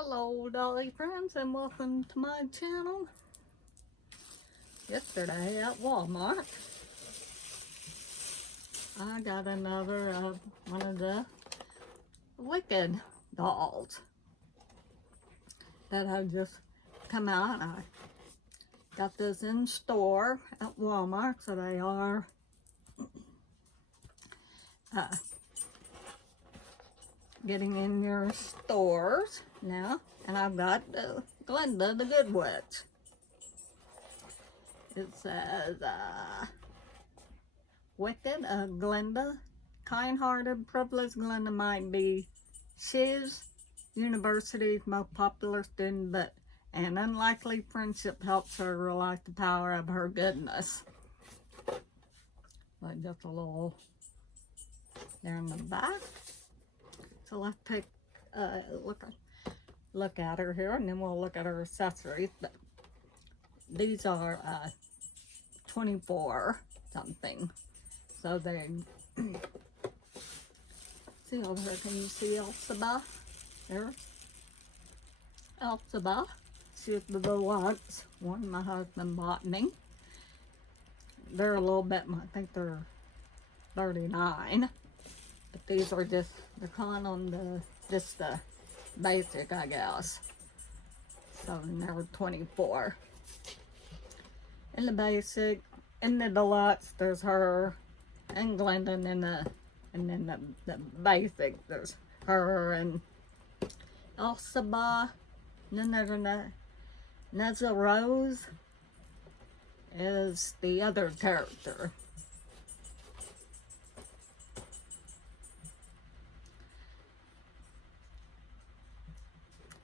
Hello Dolly friends and welcome to my channel. Yesterday at Walmart I got another one of the Wicked dolls that have just come out. I got this in store at Walmart, so they are getting in your stores now. And I've got Glinda the Good Witch. It says Wicked Glinda, kind-hearted, privileged Glinda might be she's university's most popular student, but an unlikely friendship helps her realize the power of her goodness. Like just a little there in the back. So let's take a look at her here, and then we'll look at her accessories. But these are 24 something. So they see over here, can you see Elphaba? There's Elphaba. She's the deluxe one my husband bought me. They're a little bit, I think they're 39. But these are just, they're calling on just the basic, I guess. So they were 24. In the basic, in the deluxe, there's her and Glinda, and then the basic, there's her and Elphaba. And then there's Nezza Rose is the other character.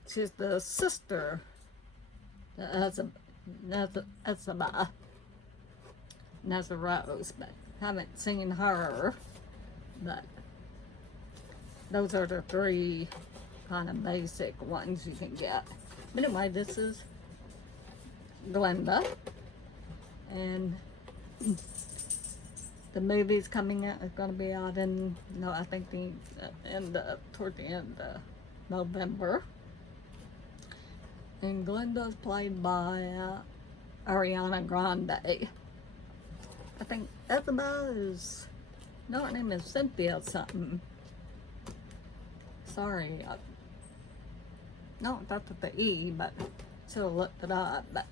She's the sister Nezza Rose, but haven't seen her. But those are the three kind of basic ones you can get. But anyway, this is Glinda, and the movie's coming out. It's going to be out in, no, I think toward the end of November. And Glinda's played by Ariana Grande. I think Elphaba is, no, her name is Cynthia something. Sorry, no, that's with the E, but should have looked it up. But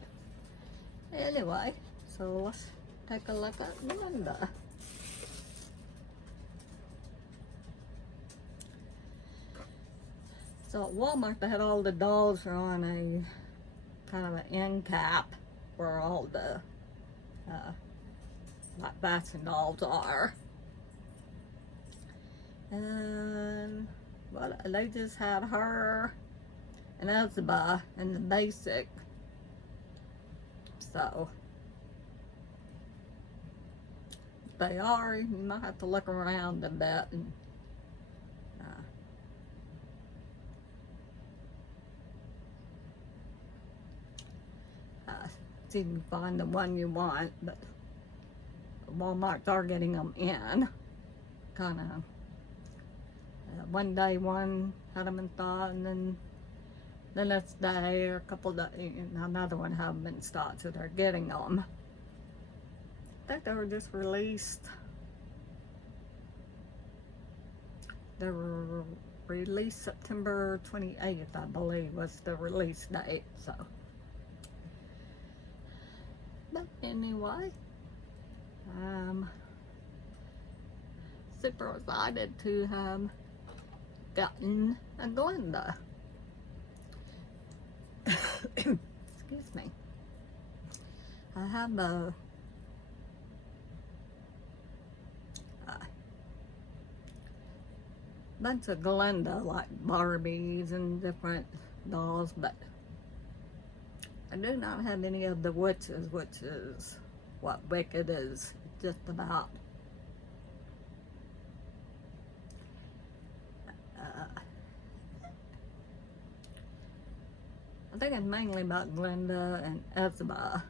anyway, so let's take a look at Glinda. So at Walmart, they had all the dolls are on a kind of an end cap where all the like fashion dolls are. And well, they just had her and Elphaba in the basic. So they are, you might have to look around a bit and see if you can find the one you want. But Walmarts are getting them in. Kind of one day one had them in stock, and then the next day or a couple days another one had them in stock, so they're getting them. I think they were just released. They were released September 28th, I believe, was the release date. So, but anyway, super excited to have gotten a Glinda. Excuse me. I have a bunch of Glinda, like Barbies and different dolls, but I do not have any of the witches, which is what Wicked is just about. I think it's mainly about Glinda and Elphaba.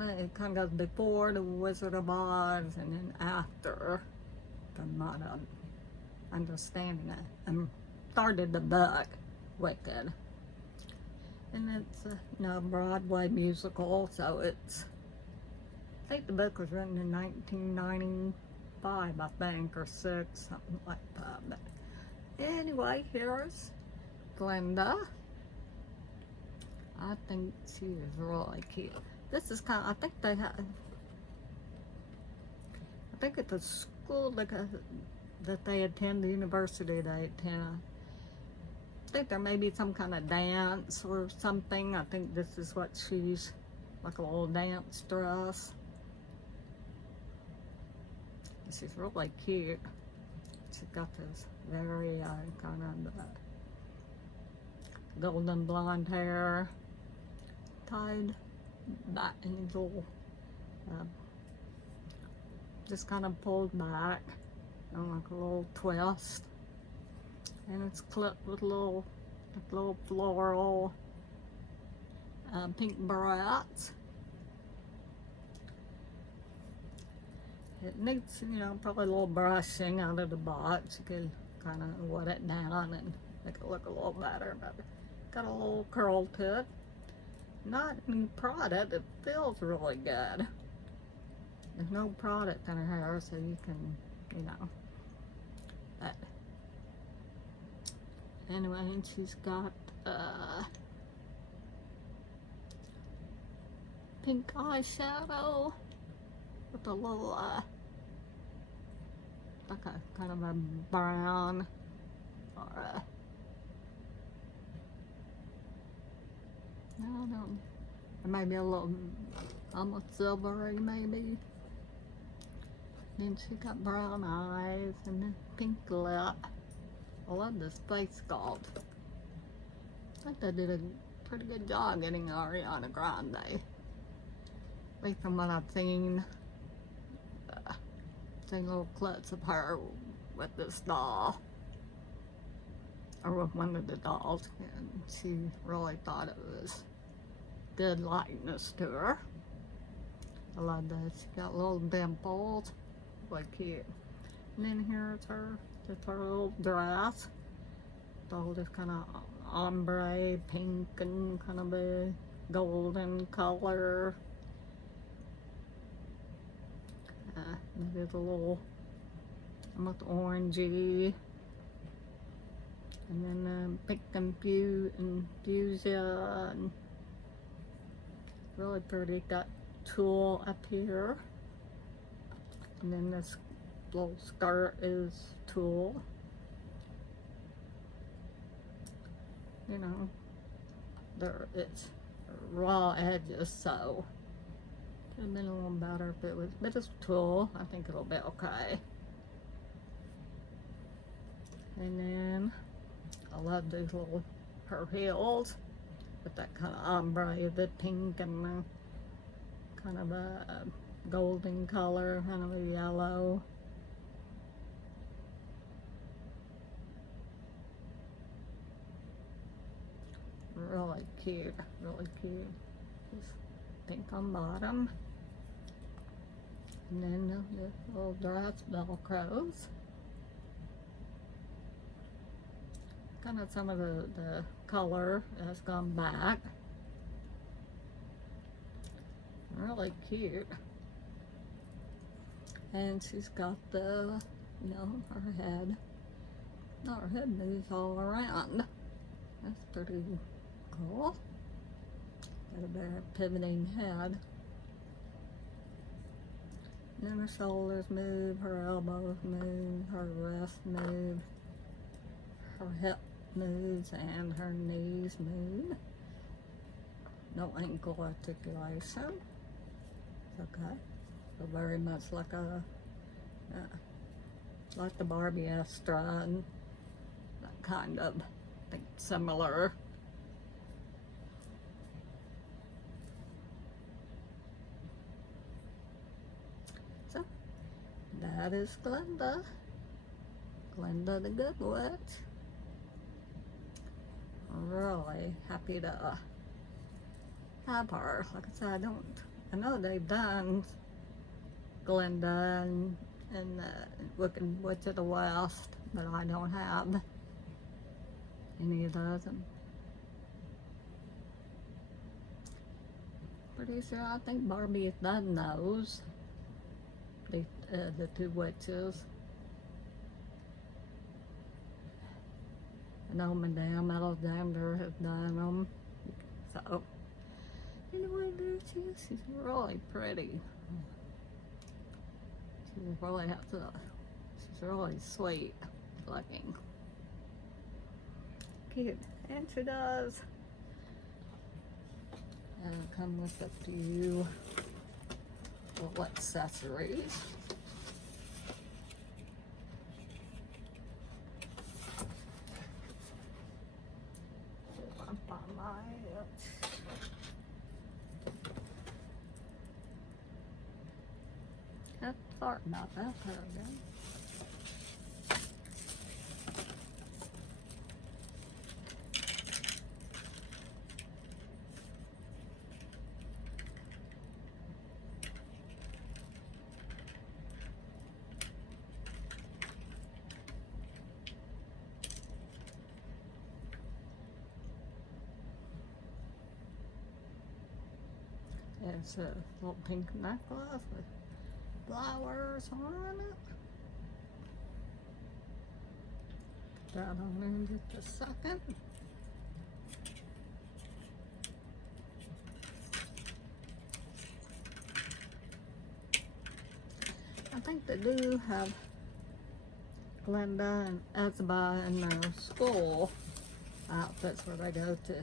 it kind of goes before the Wizard of Oz and then after. I'm not understanding it. I started the book, Wicked. And it's a Broadway musical, so it's, I think the book was written in 1995, I think, or 6, something like that. But anyway, here's Glinda. I think she is really cute. This is kind of, I think they have, I think at the school that they attend, the university they attend, I think there may be some kind of dance or something. I think this is what she's, like a little dance dress. She's really cute. She's got this very kind of golden blonde hair, tied back in a little, just kind of pulled back, like a little twist. And it's clipped with little floral pink barrettes. It needs, probably a little brushing out of the box. You could kind of wet it down and make it look a little better, but got a little curl to it. Not any product, it feels really good. There's no product in her hair, so you can, but anyway, and she's got pink eyeshadow with a little like a kind of a brown or a, I don't know, or maybe a little almost silvery maybe. Then she got brown eyes and a pink lip. I love this face sculpt. I think they did a pretty good job getting Ariana Grande. At least from what I've seen. Seen little clips of her with this doll. Or with one of the dolls. And she really thought it was good likeness to her. I love that. She got little dimples. Really cute. And then here's her. Just her little dress. It's all this kind of ombre, pink, and kind of a golden color. Maybe a little almost orangey. And then pink and fuchsia. And really pretty. Got tulle up here. And then this little skirt is tulle. There it's raw edges, so could have been a little better if it was, but it's tulle. I think it'll be okay. And then I love these little her heels with that kind of ombre, the pink and the kind of a golden color, kind of a yellow. Really cute, really cute. Just pink on bottom. And then this little dress velcros. Kind of some of the color has gone back. Really cute. And she's got the, her head. No, her head moves all around. That's pretty cool. Got a very pivoting head. And then her shoulders move, her elbows move, her wrists move, her hip moves, and her knees move. No ankle articulation. It's okay. So very much like like the Barbie Strand, that kind of, I think, similar. So, that is Glinda. Glinda the Good Witch. Really happy to have her. Like I said, I know they've done Glinda and Wicked Witch of the West, but I don't have any of those. I'm pretty sure I think Barbie has done those. The two witches. I know Madame Alexander has done them. So, anyway, there she is. She's really pretty. She's really sweet looking. Cute. And she does. And it'll come with a few little accessories. Sorry about that. There we go. There's a little pink necklace with flowers on it. Put that on in just a second. I think they do have Glinda and Ezba in their school outfits where they go to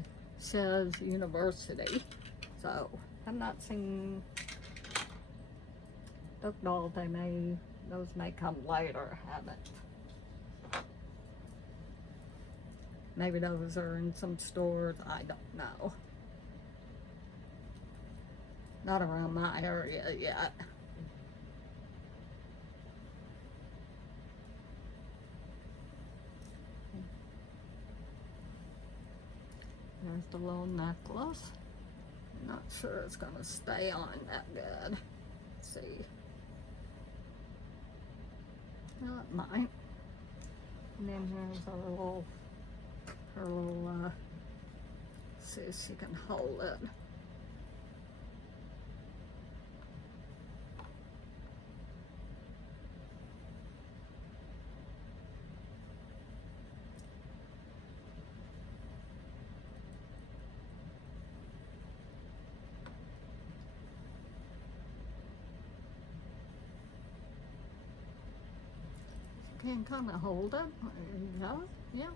Shez University. So I've not seen those dolls. Those may come later. Haven't. Maybe those are in some stores. I don't know. Not around my area yet. There's the little necklace. Not sure it's gonna stay on that good. Let's see. No, it might. And then here's her little, see if she can hold it. Can kind of hold it. There you go. Yeah.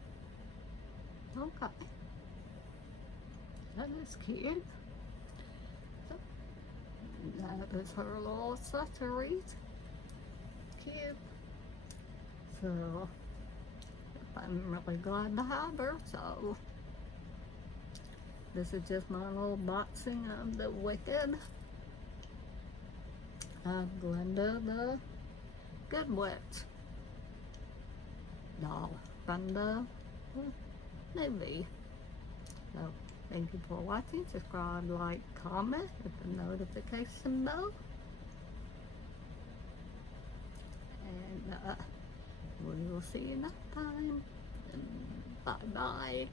Okay. That is cute. So, that is her little accessories. Cute. So, I'm really glad to have her. So, this is just my little boxing of the Wicked Glinda the Good Witch doll from the movie. So thank you for watching. Subscribe, like, comment, hit the notification bell, and we will see you next time. Bye bye.